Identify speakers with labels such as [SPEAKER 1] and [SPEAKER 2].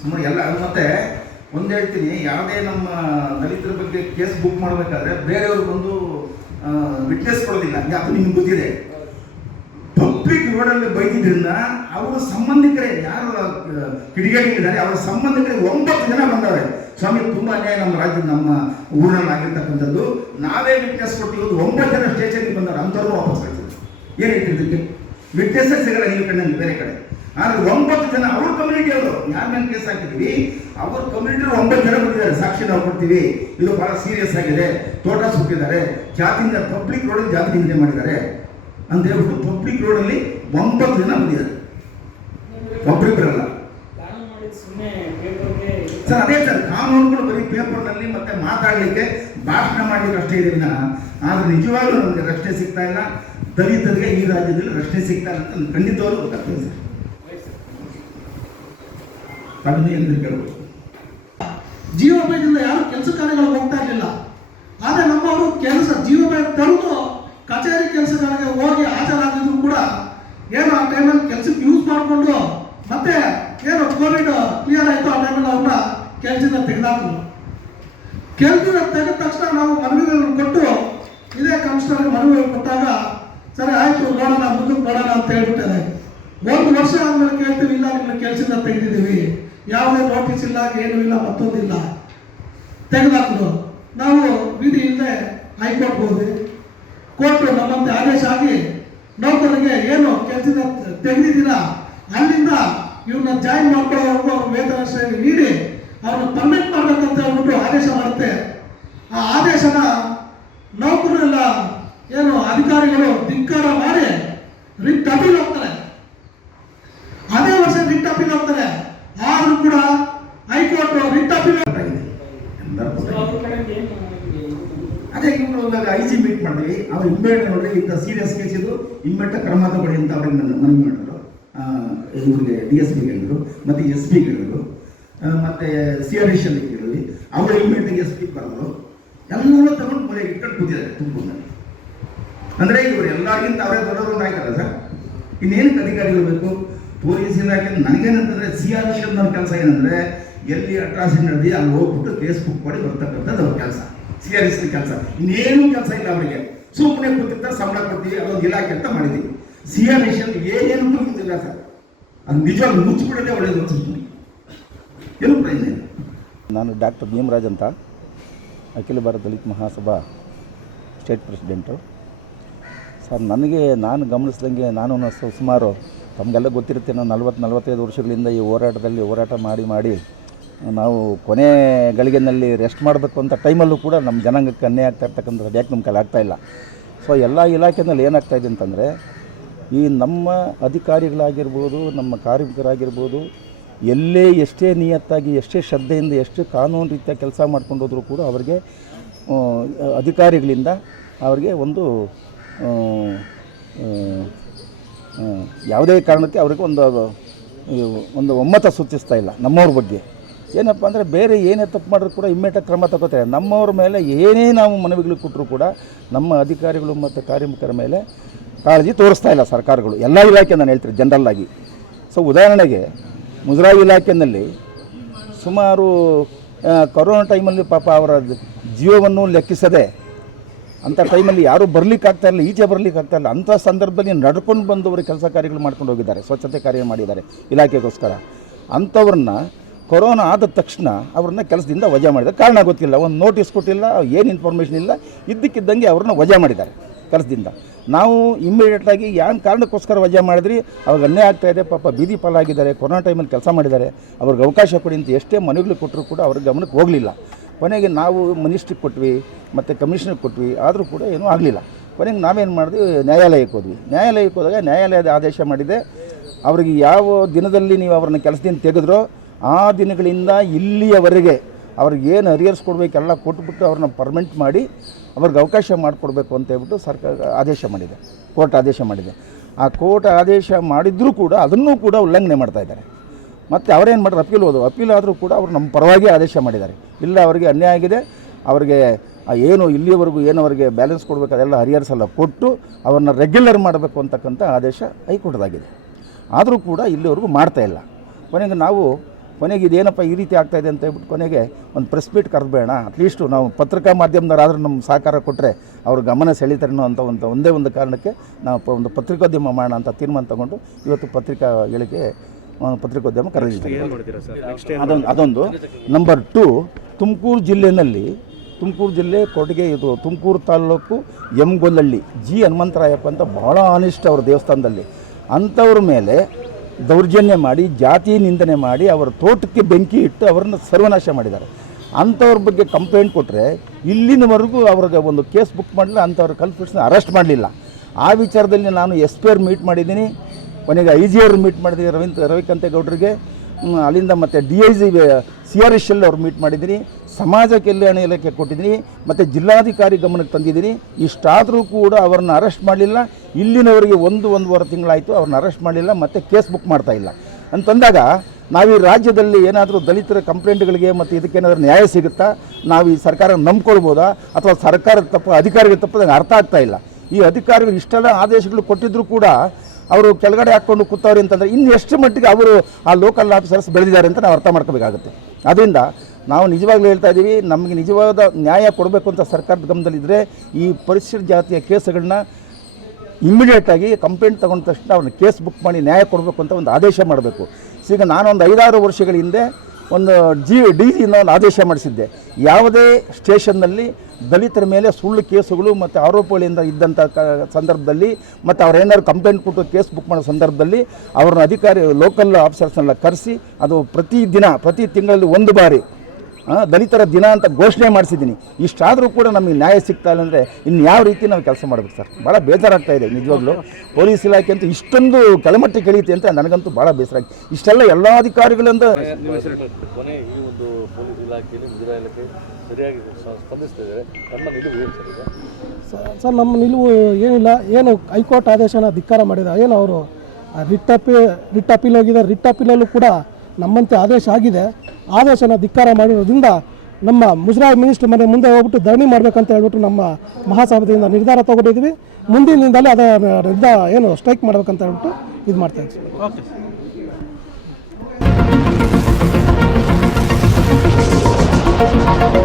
[SPEAKER 1] ಸುಮ್ಮನೆ ಎಲ್ಲ ಮತ್ತೆ ಒಂದು ಹೇಳ್ತೀನಿ, ಯಾವುದೇ ನಮ್ಮ ದಲಿತರ ಬಗ್ಗೆ ಕೇಸ್ ಬುಕ್ ಮಾಡಬೇಕಾದ್ರೆ ಬೇರೆಯವರು ಬಂದು ವಿಟ್ನೆಸ್ ಕೊಡೋದಿಲ್ಲ. ಅದು ನಿಮ್ಗೆ ಗೊತ್ತಿದೆ. ಪಬ್ಲಿಕ್ ರೋಡಲ್ಲಿ ಬೈದಿದ್ರಿಂದ ಅವರ ಸಂಬಂಧಿಕರೇ, ಯಾರು ಕಿಡಿಗೇಟಿದ್ದಾರೆ ಅವರ ಸಂಬಂಧಿಕರಿಗೆ ಒಂಬತ್ತು ಜನ ಬಂದವೆ ಸ್ವಾಮಿ, ತುಂಬಾ ಅನ್ಯಾಯ ನಮ್ಮ ರಾಜ್ಯದ ನಮ್ಮ ಊರಿನಲ್ಲಿ ಆಗಿರ್ತಕ್ಕಂಥದ್ದು. ನಾವೇ ವಿಟ್ನೆಸ್ ಕೊಟ್ಟಿರೋದು ಒಂಬತ್ತು ಜನ ಸ್ಟೇಷನ್ಗೆ ಬಂದವರು, ಅಂಥವ್ರು ವಾಪಸ್ ಕಳಿಸಿದ್ರು. ಏನು ಹೇಳ್ತಿದ್ದಕ್ಕೆ ವಿಟ್ನೆಸ್ಸೇ ಸಿಗಲ್ಲ ಈ ಕಡೆ ಬೇರೆ ಕಡೆ. ಆದ್ರೆ ಒಂಬತ್ತು ಜನ ಅವ್ರ ಕಮ್ಯುನಿಟಿ ಅವರು, ಯಾರ ಮೇಲೆ ಕೇಸ್ ಹಾಕಿದ್ವಿ ಅವ್ರ ಕಮ್ಯುನಿಟಿ ಒಂಬತ್ತು ಜನ ಬಂದಿದ್ದಾರೆ, ಸಾಕ್ಷಿ ನಾವು ಕೊಡ್ತೀವಿ. ಇದು ಬಹಳ ಸೀರಿಯಸ್ ಆಗಿದೆ. ತೋಟ ಸುಟ್ಟಿದ್ದಾರೆ ಜಾತಿಯಿಂದ ಪಬ್ಲಿಕ್ ರೋಡಲ್ಲಿ ಜಾತಿ ಹಿಂದೆ ಮಾಡಿದ್ದಾರೆ. ಅಂತ ಹೇಳ್ಬಿಟ್ಟು ಪಬ್ಲಿಕ್ ರೋಡಲ್ಲಿ ಒಂಬತ್ತು ಜನ ಬಂದಿದ್ದಾರೆ.
[SPEAKER 2] ಪಬ್ಲಿಕ್ ಬರಲ್ಲ
[SPEAKER 1] ಸರ್, ಅದೇ ಸರ್ ಕಾನೂನುಗಳು ಬರೀ ಪೇಪರ್ನಲ್ಲಿ ಮತ್ತೆ ಮಾತಾಡಲಿಕ್ಕೆ ಭಾಷಣ ಮಾಡಲಿಕ್ಕೆ ಅಷ್ಟೇ ಇದೆ ವಿಧಾನ ಆದ್ರೆ ನಿಜವಾಗ್ಲೂ ನಮಗೆ ರಕ್ಷಣೆ ಸಿಗ್ತಾ ಇಲ್ಲ. ದಲಿತರಿಗೆ ಈ ರಾಜ್ಯದಲ್ಲಿ ರಕ್ಷಣೆ ಸಿಗ್ತಾ ಇಲ್ಲ ಅಂತ ಖಂಡಿತವಾಗ್ಲೂ ಗೊತ್ತಾಗ್ತದೆ ಸರ್. ಕಡಿಮೆ ಎಂದು ಕೇಳ್ಬೋದು
[SPEAKER 3] ಜೀವೋಪಯೋಗದಿಂದ ಯಾರು ಕೆಲಸ ಕಾರ್ಯಗಳಿಗೆ ಹೋಗ್ತಾ ಇರಲಿಲ್ಲ. ಆದರೆ ನಮ್ಮವರು ಕೆಲಸ ಜೀವಭಯ ತರುದು ಕಚೇರಿ ಕೆಲಸಗಳಿಗೆ ಹೋಗಿ ಹಾಜರಾಗಿದ್ರು ಕೂಡ ಏನು ಆ ಟೈಮಲ್ಲಿ ಕೆಲಸಕ್ಕೆ ಯೂಸ್ ಮಾಡಿಕೊಂಡು ಮತ್ತೆ ಏನು ಕೋವಿಡ್ ಕ್ಲಿಯರ್ ಆಯಿತು, ಆ ಟೈಮಲ್ಲಿ ಅವ್ರನ್ನ ಕೆಲಸದಿಂದ ತೆಗೆದಾಕರು ಕೆಲಸದಿಂದ ತೆಗೆದ ತಕ್ಷಣ ನಾವು ಮನವಿಗಳನ್ನು ಕೊಟ್ಟು ಇದೇ ಕಮಿಷನರ್ಗೆ ಮನವಿಗಳು ಕೊಟ್ಟಾಗ, ಸರಿ, ಆಯಿತು, ನೋಡೋಣ, ಮುಂದಕ್ಕೆ ನೋಡೋಣ ಅಂತ ಹೇಳ್ಬಿಟ್ಟಿದೆ ಒಂದು ವರ್ಷ ಆದ್ಮೇಲೆ ಕೇಳ್ತೀವಿ, ಇಲ್ಲ ನಿಮ್ಮನ್ನ ಕೆಲಸದಿಂದ ತೆಗೆದಿದ್ದೀವಿ. ಯಾವುದೇ ನೋಟಿಸ್ ಇಲ್ಲ ಏನೂ ಇಲ್ಲ, ಮತ್ತೊಂದಿಲ್ಲ. ತೆಗೆದಾಕಿದ್ರು ನಾವು ವಿಧಿ ಇಲ್ಲದೆ ಹೈಕೋರ್ಟ್ ಹೋದ್ವಿ ಕೋರ್ಟ್ ನಮ್ಮಂತೆ ಆದೇಶ ಆಗಿ ನೌಕರಿಗೆ ಏನು ಕೆಲಸದ ತೆಗೆದಿದ್ದೀರಾ? ಅಲ್ಲಿಂದ ಇವನ್ನ ಜಾಯಿನ್ ಮಾಡ್ಕೊಳ್ಳೋವರೆಗೂ ಅವ್ರ ವೇತನ ಶ್ರೇಣಿ ನೀಡಿ ಅವ್ರನ್ನ ಪರ್ಮಿಟ್ ಮಾಡ್ಬೇಕಂತ ಹೇಳ್ಬಿಟ್ಟು ಆದೇಶ ಮಾಡುತ್ತೆ. ಆ ಆದೇಶನ ನೌಕರರೆಲ್ಲ ಏನು ಅಧಿಕಾರಿಗಳು ಧಿಕ್ಕಾರ ಮಾಡಿ ರಿಟ್ ಅಪೀಲ್ ಹೋಗ್ತಾರೆ ಅದೇ ವರ್ಷ ರಿಟ್ ಅಪೀಲ್ ಹೋಗ್ತಾರೆ ಆದ್ರೂ ಕೂಡ ಹೈಕೋರ್ಟ್ ರಿಟ್ ಅಪೀಲ್
[SPEAKER 1] ಗೊತ್ತಾಗಿದೆ ಎಲ್ಲರೂ
[SPEAKER 2] ಸೊ
[SPEAKER 1] ಗೊತ್ತಾಗಿದೆ.
[SPEAKER 2] ಅವ್ರ ಕಡೆಗೆ ಏನು ಇದು
[SPEAKER 1] ಅದೇ ಇವರು ಇವಾಗ ಐ ಜಿ ಮೀಟ್ ಮಾಡಿದ್ವಿ ಅವ್ರು ಇಮ್ಮಿಡಿಯೇಟ್ ನೋಡ್ರಿ ಇಂಥ ಸೀರಿಯಸ್ ಕೇಸ್ ಇದು. ಇಮ್ಮಿಡಿಯೇಟ್ ಕ್ರಮ ತಗೊಳ್ಳಿ ಅಂತ ಅವ್ರಿಗೆ ನನ್ನ ಮನವಿ ಮಾಡಿದ್ರು. ಇವ್ರಿಗೆ ಡಿ ಎಸ್ ಪಿ ಹೇಳಿದ್ರು ಮತ್ತು ಎಸ್ ಪಿ ಹೇಳಿದ್ರು. ಮತ್ತು ಸಿ ಆರ್ ಎಸ್ ಅಲ್ಲಿ ಹೇಳಿದ್ವಿ ಅವರು ಇಮ್ಮಿಡಿಯೇಟ್ ಎಸ್ ಪಿ ಬರೆದ್ರು ಎಲ್ಲರೂ ತಗೊಂಡು ಮನೆ ಇಟ್ಕೊಂಡು ಕೂತಿದ್ದಾರೆ ತುಮಕೂರಿನಲ್ಲಿ. ಅಂದರೆ ಇವರು ಎಲ್ಲರಿಗಿಂತ ಅವರೇ ದೊಡ್ಡವರು ನಾಯಕರ ಸರ್? ಇನ್ನೇನಕ್ಕೆ ಅಧಿಕಾರಿಗಳು ಬೇಕು ಪೊಲೀಸ್ ಇಲಾಖೆ ನನಗೇನಂತಂದ್ರೆ ಸಿ ಆರ್ ಎಸ್ ನನ್ನ ಕೆಲಸ ಏನಂದ್ರೆ ಎಲ್ಲಿ ಅಟ್ರಾಸಿಟಿ ನಡೆದಿ, ಅಲ್ಲಿ ಹೋಗ್ಬಿಟ್ಟು ಫೇಸ್ಬುಕ್ ಮಾಡಿ ಬರ್ತಕ್ಕಂಥದ್ದು ಅವ್ರ ಕೆಲಸ. ಸಿ ಆರ್ ಎಸ್ ಕೆಲಸ. ಇನ್ನೇನು ಕೆಲಸ ಇಲ್ಲ ಅವರಿಗೆ. ಸುಮ್ಮನೆ ಕೂತಿರ್ತಾರೆ, ಸಂಬಳ ಕೊಡ್ತೀವಿ ಅದೊಂದು ಇಲಾಖೆ ಅಂತ ಮಾಡಿದ್ದೀವಿ. ಸಿ ಆರ್ ಎಸ್ ಏನೇನು ಇಲ್ಲ ಸರ್. ಅದು ನಿಜವಾಗಿ ಮುಚ್ಚಿಬಿಡೋದೇ ಒಳ್ಳೇದು ಅನ್ಸುತ್ತೆ. ಏನು ಪ್ರಯೋಜನ
[SPEAKER 4] ನಾನು ಡಾಕ್ಟರ್ ಭೀಮರಾಜ್ ಅಂತ. Akhila Bharata Dalita Mahasabha state president. Sir, ನನಗೆ ನಾನು ಗಮನಿಸ್ದಂಗೆ ನಾನು ಸುಮಾರು ತಮಗೆಲ್ಲ ಗೊತ್ತಿರುತ್ತೆ, ನಾನು ನಲ್ವತ್ತು ನಲ್ವತ್ತೈದು ವರ್ಷಗಳಿಂದ ಈ ಹೋರಾಟದಲ್ಲಿ ಹೋರಾಟ ಮಾಡಿ ಮಾಡಿ ನಾವು ಕೊನೆ ಗಳಿಗೆನಲ್ಲಿ ರೆಸ್ಟ್ ಮಾಡಬೇಕು ಅಂತ ಟೈಮಲ್ಲೂ ಕೂಡ ನಮ್ಮ ಜನಾಂಗಕ್ಕೆ ಅನ್ಯಾಯ ಆಗ್ತಾ ಇರ್ತಕ್ಕಂಥದ್ದು ಯಾಕೆ ನಮ್ಮ ಕೈಲಿ ಆಗ್ತಾಯಿಲ್ಲ ಸೊ ಎಲ್ಲ ಏನಾಗ್ತಾ ಇದೆ ಅಂತಂದರೆ, ಈ ನಮ್ಮ ಅಧಿಕಾರಿಗಳಾಗಿರ್ಬೋದು, ನಮ್ಮ ಕಾರ್ಮಿಕರಾಗಿರ್ಬೋದು, ಎಲ್ಲೇ ಎಷ್ಟೇ ನಿಯತ್ತಾಗಿ, ಎಷ್ಟೇ ಶ್ರದ್ಧೆಯಿಂದ, ಎಷ್ಟು ಕಾನೂನು ರೀತಿಯ ಕೆಲಸ ಮಾಡ್ಕೊಂಡು ಹೋದರೂ ಕೂಡ ಅವರಿಗೆ ಅಧಿಕಾರಿಗಳಿಂದ ಅವರಿಗೆ ಒಂದು ಯಾವುದೇ ಕಾರಣಕ್ಕೆ ಅವ್ರಿಗೆ ಒಂದು ಒಂದು ಒಮ್ಮತ ಸೂಚಿಸ್ತಾ ಇಲ್ಲ ನಮ್ಮವ್ರ ಬಗ್ಗೆ. ಏನಪ್ಪ ಅಂದರೆ ಬೇರೆ ಏನೇ ತಪ್ಪು ಮಾಡಿದ್ರು ಕೂಡ ಇಮ್ಮೆಟ ಕ್ರಮ ತಗೋತಾರೆ. ನಮ್ಮವ್ರ ಮೇಲೆ ಏನೇ ನಾವು ಮನವಿಗಳು ಕೊಟ್ಟರು ಕೂಡ ನಮ್ಮ ಅಧಿಕಾರಿಗಳು ಮತ್ತು ಕಾರ್ಮಿಕರ ಮೇಲೆ ಕಾಳಜಿ ತೋರಿಸ್ತಾ ಇಲ್ಲ ಸರ್ಕಾರಗಳು. ಎಲ್ಲ ಇಲಾಖೆ ನಾನು ಹೇಳ್ತೀನಿ ಜನರಲ್ಲಾಗಿ ಸೊ ಉದಾಹರಣೆಗೆ ಮುಜರಾಯಿ ಇಲಾಖೆಯಲ್ಲಿ ಸುಮಾರು ಕೊರೋನಾ ಟೈಮಲ್ಲಿ ಪಾಪ ಅವರ ಜೀವವನ್ನು ಲೆಕ್ಕಿಸದೆ ಅಂಥ ಟೈಮಲ್ಲಿ ಯಾರೂ ಬರಲಿಕ್ಕೆ ಆಗ್ತಾ ಇಲ್ಲ ಈಚೆ ಬರ್ಲಿಕ್ಕೆ ಆಗ್ತಾ ಇಲ್ಲ ಅಂಥ ಸಂದರ್ಭದಲ್ಲಿ ನಡ್ಕೊಂಡು ಬಂದವರು ಕೆಲಸ ಕಾರ್ಯಗಳು ಮಾಡ್ಕೊಂಡು ಹೋಗಿದ್ದಾರೆ, ಸ್ವಚ್ಛತೆ ಕಾರ್ಯ ಮಾಡಿದ್ದಾರೆ ಇಲಾಖೆಗೋಸ್ಕರ. ಅಂಥವ್ರನ್ನ ಕೊರೋನಾ ಆದ ತಕ್ಷಣ ಅವ್ರನ್ನ ಕೆಲಸದಿಂದ ವಜಾ ಮಾಡಿದ್ದಾರೆ. ಕಾರಣ ಗೊತ್ತಿಲ್ಲ, ಒಂದು ನೋಟಿಸ್ ಕೊಟ್ಟಿಲ್ಲ, ಏನು ಇನ್ಫಾರ್ಮೇಷನ್ ಇಲ್ಲ, ಇದ್ದಕ್ಕಿದ್ದಂಗೆ ಅವ್ರನ್ನ ವಜಾ ಮಾಡಿದ್ದಾರೆ ಕೆಲಸದಿಂದ. ನಾವು ಇಮ್ಮಿಡಿಯೇಟಾಗಿ ಯಾವ ಕಾರಣಕ್ಕೋಸ್ಕರ ವಜಾ ಮಾಡಿದ್ರಿ, ಅವಾಗ ಅನ್ಯಾಯ ಆಗ್ತಾ ಇದೆ, ಪಾಪ ಬೀದಿ ಪಾಲಾಗಿದ್ದಾರೆ, ಕೊರೋನಾ ಟೈಮಲ್ಲಿ ಕೆಲಸ ಮಾಡಿದ್ದಾರೆ, ಅವ್ರಿಗೆ ಅವಕಾಶ ಕೊಡಿ ಅಂತ ಎಷ್ಟೇ ಮನೆಗಳು ಕೊಟ್ಟರು ಕೂಡ ಅವ್ರ ಗಮನಕ್ಕೆ ಹೋಗಲಿಲ್ಲ. ಕೊನೆಗೆ ನಾವು ಮಿನಿಸ್ಟ್ರಿಗೆ ಕೊಟ್ವಿ, ಮತ್ತು ಕಮಿಷನರ್ಗೆ ಕೊಟ್ವಿ, ಆದರೂ ಕೂಡ ಏನೂ ಆಗಲಿಲ್ಲ. ಕೊನೆಗೆ ನಾವೇನು ಮಾಡಿದ್ವಿ, ನ್ಯಾಯಾಲಯಕ್ಕೆ ಹೋದ್ವಿ. ನ್ಯಾಯಾಲಯಕ್ಕೆ ಹೋದಾಗ ನ್ಯಾಯಾಲಯದ ಆದೇಶ ಮಾಡಿದೆ, ಅವ್ರಿಗೆ ಯಾವ ದಿನದಲ್ಲಿ ನೀವು ಅವ್ರನ್ನ ಕೆಲಸದಿಂದ ತೆಗೆದ್ರೋ ಆ ದಿನಗಳಿಂದ ಇಲ್ಲಿಯವರೆಗೆ ಅವ್ರಿಗೆ ಏನು ಅರಿಯರ್ಸ್ ಕೊಡಬೇಕೆಲ್ಲ ಕೊಟ್ಬಿಟ್ಟು ಅವ್ರನ್ನ ಪರ್ಮೆಂಟ್ ಮಾಡಿ ಅವ್ರಿಗೆ ಅವಕಾಶ ಮಾಡಿಕೊಡ್ಬೇಕು ಅಂತ ಹೇಳ್ಬಿಟ್ಟು ಸರ್ಕಾರ ಆದೇಶ ಮಾಡಿದೆ, ಕೋರ್ಟ್ ಆದೇಶ ಮಾಡಿದೆ. ಆ ಕೋರ್ಟ್ ಆದೇಶ ಮಾಡಿದ್ರೂ ಕೂಡ ಅದನ್ನೂ ಕೂಡ ಉಲ್ಲಂಘನೆ ಮಾಡ್ತಾ ಇದ್ದಾರೆ. ಮತ್ತು ಅವರೇನು ಮಾಡ್ತಾರೆ, ಅಪೀಲ್ ಹೋದವು ಅಪೀಲ್ ಆದರೂ ಕೂಡ ಅವರು ನಮ್ಮ ಪರವಾಗಿ ಆದೇಶ ಮಾಡಿದ್ದಾರೆ. ಇಲ್ಲ, ಅವರಿಗೆ ಅನ್ಯಾಯ ಆಗಿದೆ, ಅವರಿಗೆ ಏನು ಇಲ್ಲಿಯವರೆಗೂ ಏನು ಅವರಿಗೆ ಬ್ಯಾಲೆನ್ಸ್ ಕೊಡಬೇಕು, ಅದೆಲ್ಲ ಹರಿಯರ್ಸ್ ಎಲ್ಲ ಕೊಟ್ಟು ಅವ್ರನ್ನ ರೆಗ್ಯುಲರ್ ಮಾಡಬೇಕು ಅಂತಕ್ಕಂಥ ಆದೇಶ ಹೈಕೋರ್ಟ್ದಾಗಿದೆ. ಆದರೂ ಕೂಡ ಇಲ್ಲಿವರೆಗೂ ಮಾಡ್ತಾ ಇಲ್ಲ. ಕೊನೆಗೆ ನಾವು ಕೊನೆಗೆ ಇದೇನಪ್ಪ ಈ ರೀತಿ ಆಗ್ತಾಯಿದೆ ಅಂತ ಹೇಳ್ಬಿಟ್ಟು ಕೊನೆಗೆ ಒಂದು ಪ್ರೆಸ್ ಮೀಟ್ ಕರೆದ್ಬೇಡ ಅಟ್ಲೀಸ್ಟು ನಾವು ಪತ್ರಿಕಾ ಮಾಧ್ಯಮದವರಾದರೂ ನಮ್ಮ ಸಹಕಾರ ಕೊಟ್ಟರೆ ಅವ್ರ ಗಮನ ಸೆಳೀತಾರೆ ಅನ್ನೋ ಅಂತ ಒಂದು ಒಂದೇ ಒಂದು ಕಾರಣಕ್ಕೆ ನಾವು ಒಂದು ಪತ್ರಿಕೋದ್ಯಮ ಮಾಡೋಣ ಅಂತ ತೀರ್ಮಾನ ತಗೊಂಡು ಇವತ್ತು ಪತ್ರಿಕಾ ಹೇಳಿಕೆ ಪತ್ರಿಕೋದ್ಯಮ ಕರೆದಿದ್ದೀವಿ ಅದೊಂದು ಅದೊಂದು. ನಂಬರ್ ಟು ತುಮಕೂರು ಜಿಲ್ಲೆಯಲ್ಲಿ ತುಮಕೂರು ಜಿಲ್ಲೆ ಕೊಡುಗೆ ಇದು ತುಮಕೂರು ತಾಲ್ಲೂಕು ಎಮ್ಗೊಲ್ಲಹಳ್ಳಿ ಜಿ ಹನುಮಂತರಾಯಪ್ಪ ಅಂತ ಭಾಳ ಅನಿಷ್ಟ ಅವ್ರ ದೇವಸ್ಥಾನದಲ್ಲಿ. ಅಂಥವ್ರ ಮೇಲೆ ದೌರ್ಜನ್ಯ ಮಾಡಿ, ಜಾತಿ ನಿಂದನೆ ಮಾಡಿ, ಅವರ ತೋಟಕ್ಕೆ ಬೆಂಕಿ ಇಟ್ಟು ಅವರನ್ನು ಸರ್ವನಾಶ ಮಾಡಿದ್ದಾರೆ. ಅಂಥವ್ರ ಬಗ್ಗೆ ಕಂಪ್ಲೇಂಟ್ ಕೊಟ್ಟರೆ ಇಲ್ಲಿನವರೆಗೂ ಅವ್ರಿಗೆ ಒಂದು ಕೇಸ್ ಬುಕ್ ಮಾಡಲಿಲ್ಲ, ಅಂಥವ್ರ ಕನ್ಫ್ಯೂಷನ್ ಅರೆಸ್ಟ್ ಮಾಡಲಿಲ್ಲ. ಆ ವಿಚಾರದಲ್ಲಿ ನಾನು ಎಸ್ ಪಿ ಅವ್ರು ಮೀಟ್ ಮಾಡಿದ್ದೀನಿ. ಕೊನೆಗೆ ಐ ಜಿ ಅವ್ರು ಮೀಟ್ ಮಾಡಿದ್ದೀನಿ ರವಿಕಾಂತೇಗೌಡರಿಗೆ. ಗೌಡ್ರಿಗೆ ಅಲ್ಲಿಂದ ಮತ್ತು D I G C R S L ಅವ್ರು ಮೀಟ್ ಮಾಡಿದ್ದೀನಿ. ಸಮಾಜ ಕಲ್ಯಾಣ ಇಲಾಖೆ ಕೊಟ್ಟಿದ್ದೀನಿ. ಮತ್ತು ಜಿಲ್ಲಾಧಿಕಾರಿ ಗಮನಕ್ಕೆ ತಂದಿದ್ದೀನಿ. ಇಷ್ಟಾದರೂ ಕೂಡ ಅವರನ್ನು ಅರೆಸ್ಟ್ ಮಾಡಲಿಲ್ಲ. ಇಲ್ಲಿನವರೆಗೆ ಒಂದು ಒಂದೂವರೆ ತಿಂಗಳಾಯಿತು, ಅವ್ರನ್ನ ಅರೆಸ್ಟ್ ಮಾಡಲಿಲ್ಲ, ಮತ್ತು ಕೇಸ್ ಬುಕ್ ಮಾಡ್ತಾ ಇಲ್ಲ. ಅಂತಂದಾಗ ನಾವು ಈ ರಾಜ್ಯದಲ್ಲಿ ಏನಾದರೂ ದಲಿತರ ಕಂಪ್ಲೇಂಟ್ಗಳಿಗೆ ಮತ್ತು ಇದಕ್ಕೇನಾದರೂ ನ್ಯಾಯ ಸಿಗುತ್ತಾ? ನಾವು ಈ ಸರ್ಕಾರ ನಂಬ್ಕೊಳ್ಬೋದಾ? ಅಥವಾ ಸರ್ಕಾರದ ತಪ್ಪು, ಅಧಿಕಾರಿಗಳ ತಪ್ಪು ನಂಗೆ ಅರ್ಥ ಆಗ್ತಾ ಇಲ್ಲ. ಈ ಅಧಿಕಾರಿಗಳು ಇಷ್ಟೆಲ್ಲ ಆದೇಶಗಳು ಕೊಟ್ಟಿದ್ದರೂ ಕೂಡ ಅವರು ಕೆಳಗಡೆ ಹಾಕ್ಕೊಂಡು ಕೂತವ್ರಿ ಅಂತಂದರೆ ಇನ್ನು ಎಷ್ಟು ಮಟ್ಟಿಗೆ ಅವರು ಆ ಲೋಕಲ್ ಆಫೀಸರ್ಸ್ ಬೆಳೆದಿದ್ದಾರೆ ಅಂತ ನಾವು ಅರ್ಥ ಮಾಡ್ಕೋಬೇಕಾಗುತ್ತೆ. ಅದರಿಂದ ನಾವು ನಿಜವಾಗ್ಲೂ ಹೇಳ್ತಾ ಇದ್ದೀವಿ, ನಮಗೆ ನಿಜವಾದ ನ್ಯಾಯ ಕೊಡಬೇಕು ಅಂತ ಸರ್ಕಾರದ ಗಮನದಲ್ಲಿದ್ದರೆ ಈ ಪರಿಶಿಷ್ಟ ಜಾತಿಯ ಕೇಸುಗಳನ್ನ ಇಮ್ಮಿಡಿಯೇಟಾಗಿ ಕಂಪ್ಲೇಂಟ್ ತಗೊಂಡ ತಕ್ಷಣ ಅವ್ರನ್ನ ಕೇಸ್ ಬುಕ್ ಮಾಡಿ ನ್ಯಾಯ ಕೊಡಬೇಕು ಅಂತ ಒಂದು ಆದೇಶ ಮಾಡಬೇಕು. ಈಗ ನಾನೊಂದು ಐದಾರು ವರ್ಷಗಳ ಹಿಂದೆ ಒಂದು ಜಿ ಡಿ ಜಿಯಿಂದ ಒಂದು ಆದೇಶ ಮಾಡಿಸಿದ್ದೆ. ಯಾವುದೇ ಸ್ಟೇಷನ್ನಲ್ಲಿ ದಲಿತರ ಮೇಲೆ ಸುಳ್ಳು ಕೇಸುಗಳು ಮತ್ತು ಆರೋಪಗಳಿಂದ ಇದ್ದಂಥ ಕ, ಸಂದರ್ಭದಲ್ಲಿ ಮತ್ತು ಅವ್ರು ಏನಾದ್ರು ಕಂಪ್ಲೇಂಟ್ ಕೊಟ್ಟು ಕೇಸ್ ಬುಕ್ ಮಾಡೋ ಸಂದರ್ಭದಲ್ಲಿ ಅವ್ರನ್ನ ಅಧಿಕಾರಿ ಲೋಕಲ್ ಆಫೀಸರ್ಸ್ನೆಲ್ಲ ಕರೆಸಿ ಅದು ಪ್ರತಿ ದಿನ, ಪ್ರತಿ ತಿಂಗಳಲ್ಲಿ ಒಂದು ಬಾರಿ ದಲಿತರ ದಿನ ಅಂತ ಘೋಷಣೆ ಮಾಡಿಸಿದ್ದೀನಿ. ಇಷ್ಟಾದರೂ ಕೂಡ ನಮಗೆ ನ್ಯಾಯ ಸಿಗ್ತಾ ಇಲ್ಲ ಅಂದರೆ ಇನ್ನು ಯಾವ ರೀತಿ ನಾವು ಕೆಲಸ ಮಾಡಬೇಕು ಸರ್? ಭಾಳ ಬೇಜಾರಾಗ್ತಾ ಇದೆ ನಿಜವಾಗ್ಲೂ. ಪೊಲೀಸ್ ಇಲಾಖೆ ಅಂತೂ ಇಷ್ಟೊಂದು ಕೆಳಮಟ್ಟಿ ಕಳೀತಿ ಅಂತ ನನಗಂತೂ ಭಾಳ ಬೇಸರ ಆಗಿದೆ ಇಷ್ಟೆಲ್ಲ ಎಲ್ಲ ಅಧಿಕಾರಿಗಳಿಂದ
[SPEAKER 5] ಕೊನೆ ಈ ಒಂದು ಪೊಲೀಸ್ ಇಲಾಖೆಯಲ್ಲಿ ಮುಜರಾ ಇಲಾಖೆ ಸರಿಯಾಗಿ ಸ- ಸ್ಪಂದಿಸ್ತಿದ್ದಾರೆ ನಮ್ಮ ನಿಲುವು ಏನು ಸರ್
[SPEAKER 3] ಸರ್ ನಮ್ಮ ನಿಲುವು ಏನಿಲ್ಲ. ಏನು ಹೈಕೋರ್ಟ್ ಆದೇಶನ ಧಿಕ್ಕಾರ ಮಾಡಿದ? ಏನು ಅವರು? ರಿಟ್ ಅಪಿ ರಿಟ್ ಅಪೀಲ್ ಹೋಗಿದ್ದಾರೆ ರಿಟ್ ಅಪೀಲಲ್ಲೂ ಕೂಡ ನಮ್ಮಂತೆ ಆದೇಶ ಆಗಿದೆ. ಆದೇಶನ ಧಿಕ್ಕಾರ ಮಾಡಿರೋದ್ರಿಂದ ನಮ್ಮ ಮುಜರಾಯಿ ಮಿನಿಸ್ಟರ್ ಮನೆ ಮುಂದೆ ಹೋಗ್ಬಿಟ್ಟು ಧರಣಿ ಮಾಡಬೇಕಂತ ಹೇಳ್ಬಿಟ್ಟು ನಮ್ಮ ಮಹಾಸಭೆಯಿಂದ ನಿರ್ಧಾರ ತಗೊಂಡಿದ್ವಿ ಮುಂದಿನಿಂದಲೇ ಅದರ ನಿರ್ಧಾರ ಏನು ಸ್ಟ್ರೈಕ್ ಮಾಡಬೇಕಂತ ಹೇಳ್ಬಿಟ್ಟು ಇದು ಮಾಡ್ತಾ ಇದ್ದೀವಿ.
[SPEAKER 6] Thank